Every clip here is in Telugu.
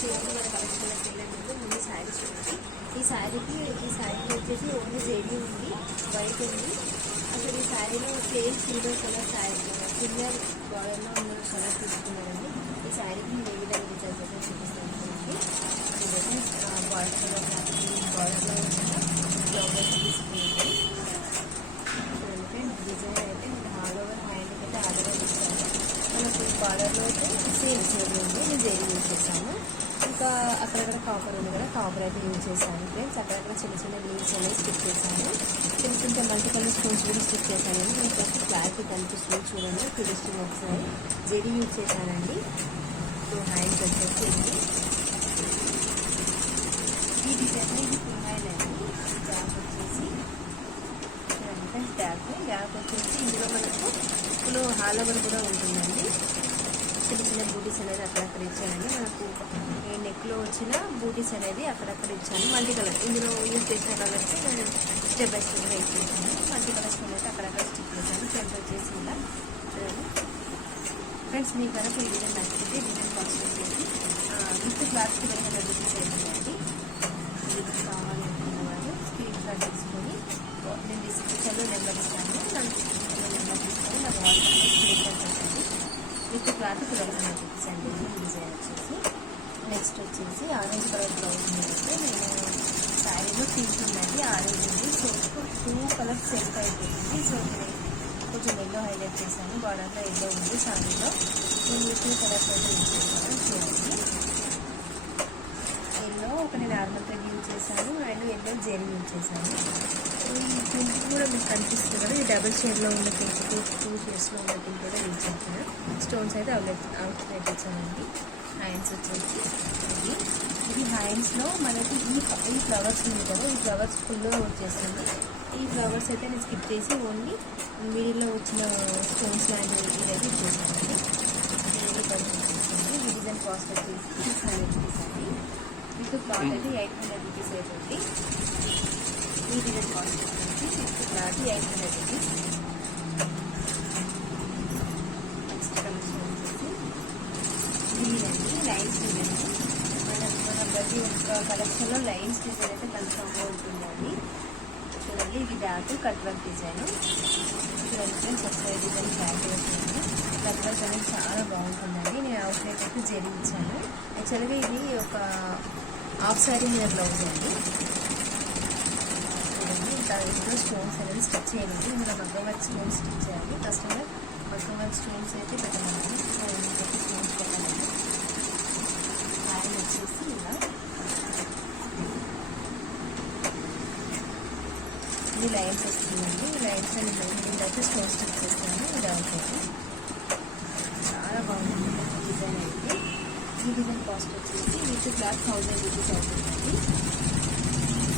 చూడండి మన కలెక్షన్లోకి వెళ్ళే ముందు శారీ చూడండి. ఈ శారీకి వచ్చేసి ఓన్లీ జెరీ ఉంది, వైట్ ఉంది. అసలు ఈ శారీలో same silver colour sari silver బార్డర్లో ఉన్న కలర్ తీసుకున్నారండి. ఈ శారీకి నేను ఏ విధంగా డిజైన్స్ అయితే చూపిస్తాను చూడండి. ఇదైతే బార్డర్లో బార్డర్లో ఫ్లవర్స్ తీసుకున్నాను చూడండి. డిజైన్ అయితే నేను ఆల్ ఓవర్ హ్యాండ్కి అయితే ఆల్ ఓవర్ ఇస్తాను. మనకు బార్డర్లో అయితే సేమ్ సేమ్ ఉంది, నేను జెరీ యూజ్ చేశాను. ఇంకా అక్కడక్కడ కాపర్ ఉంది కదా, కాపర్ అయితే యూజ్ చేశాను ఫ్రెండ్స్. అక్కడక్కడ చిన్న చిన్న లీవ్స్ అనేవి స్టిక్ చేశాను. చిన్న చిన్న మల్టీ కలర్ స్టోన్స్ కూడా స్టిక్ చేశాను. మీకు ఫస్ట్ క్లారిటీ కనిపిస్తుంది చూడండి. చూపిస్తుంది ఒకసారి. జెరీ యూజ్ చేశానండి. టూ హ్యాండ్స్ వచ్చేసి ఈ డిజైన్ ఇది ఫుల్ హ్యాండ్ అండి. గ్యాప్ వచ్చేసి గ్యాప్ వచ్చేసి ఇందులో మనకు ఇప్పుడు హాల్ ఓవర్ కూడా ఉంటుందండి. చిన్న చిన్న బూటీస్ అనేది అక్కడక్కడ ఇచ్చానండి. మనకు ఈ నెక్లో వచ్చిన బూటీస్ అనేది అక్కడక్కడ ఇచ్చాను. మల్టీ కలర్ ఇందులో యూజ్ చేసిన కలర్స్ నేను స్టెప్ బై స్టెప్గా ఇచ్చేసాను. మల్టీ కలర్స్ అయితే అక్కడక్కడ స్టిక్ చేశాను. ఫ్రెండ్స్ వచ్చేసి ఇలా చూడండి ఫ్రెండ్స్. మీకు కనుక ఈ డిజైన్ నచ్చితే డిజైన్ కాస్ట్ వచ్చేసి విత్ క్లాత్కి 1200 రూపీస్ అవుతుందండి. ఇది కావాలి అనుకున్న వాళ్ళు స్క్రీన్ షాట్ తీసుకొని నేను డిస్క్రిప్షన్లో నెంబర్ ఇస్తాను. నాకు డిస్క్రిప్షన్లో నెంబర్ తీసుకొని నాకు వాట్సాప్లో స్క్రీన్ షాట్ పెట్టండి. విత్ క్లాత్ 1200 రూపీస్ అండి. డిజైన్ వచ్చేసి నెక్స్ట్ వచ్చేసి ఆరెంజ్ కలర్ బ్లౌజ్ అయితే నేను శారీలో పింక్ ఉందండి, ఆరెంజ్ ఉంది. సో 2 కలర్స్ సెట్ అయిపోతుంది. సో నేను కొంచెం ఎల్లో హైలైట్ చేశాను. బార్డర్లో ఎల్లో ఉంది శారీలో. నేను 2 కలర్స్ అయితే యూజ్ చేశాను చూడండి. ఎల్లో ఒక నేను నార్మల్ థ్రెడ్ యూజ్ చేశాను అండ్ ఎల్లో జెరీ యూజ్ చేశాను. ఈ పింక్ కూడా మీకు కనిపిస్తుంది కదా, ఈ డబుల్ షేడ్లో ఉన్న పింక్ 2 షేడ్స్లో ఉన్న పింక్ కూడా యూజ్ చేశాను. స్టోన్స్ అయితే అవుట్లెట్ ఇచ్చానండి. హ్యాండ్స్ వచ్చేసి ఇది హ్యాండ్స్లో మనకి ఈ ఫ్లవర్స్ ఉంది కదా, ఈ ఫ్లవర్స్ ఫుల్గా వచ్చేసింది. ఈ ఫ్లవర్స్ అయితే నేను స్కిప్ చేసి ఓన్లీ మిడిల్లో వచ్చిన స్టోన్స్ లాంటివి ఇదైతే ఇచ్చేసానండి. ఈ డిజైన్ కాస్ట్ వచ్చేసి 600 రూపీస్ అండి. విత్ క్లాత్ అయితే 800 రూపీస్ అవుతుంది. ఈ డిజైన్ కాస్ట్ వచ్చేసి with cloth 800 rupees. Next collection వచ్చేసి గ్రీన్ అండి, లైన్స్ డిజైన్. మన ప్రతి ఒక్క కలెక్షన్లో లైన్స్ డిజైన్ అయితే కన్ఫర్మ్గా ఉంటుందండి. చూడండి ఇది బ్యాక్ కట్ వర్క్ డిజైన్. చూడండి ఫ్రెండ్స్ ఒకసారి డిజైన్ బ్యాక్ వచ్చింది. కట్ వర్క్ అనేది చాలా బాగుంటుందండి. నేను అవుట్లెట్ అయితే జెరీ ఇచ్చాను. యాక్చువల్గా ఇది ఒక హాఫ్ శారీ మీద బ్లౌజ్ అండి. చూడండి ఇంకా ఇంట్లో స్టోన్స్ అనేది స్టిచ్ చేయండి. ఇందులో మగ్గం వర్క్ స్టోన్స్ స్టిచ్ చేయాలి. కస్టమర్ మగ్గం వర్క్ స్టోన్స్ అయితే పెట్టాలండి. సో ఇంకైతే స్టోన్స్ పెట్టాలండి. హ్యాండ్ వచ్చేసి ఇలా ఇది లైన్స్ వస్తుందండి. ఈ లైన్స్ అని అయితే స్టోన్ స్టిచ్ చేస్తాను. ఇది అవుతుంది. చాలా బాగుంటుంది డిజైన్ అయితే. ఈ డిజైన్ కాస్ట్ వచ్చేసి విత్ క్లాత్ 1000 రూపీస్ అవుతుందండి.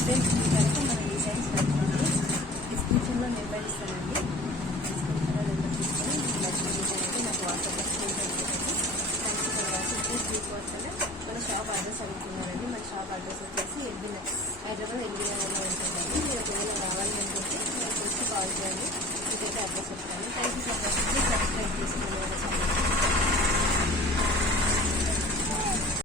ఫ్రెండ్స్ మీ కనుక మన డిజైన్స్ నచ్చుతుంది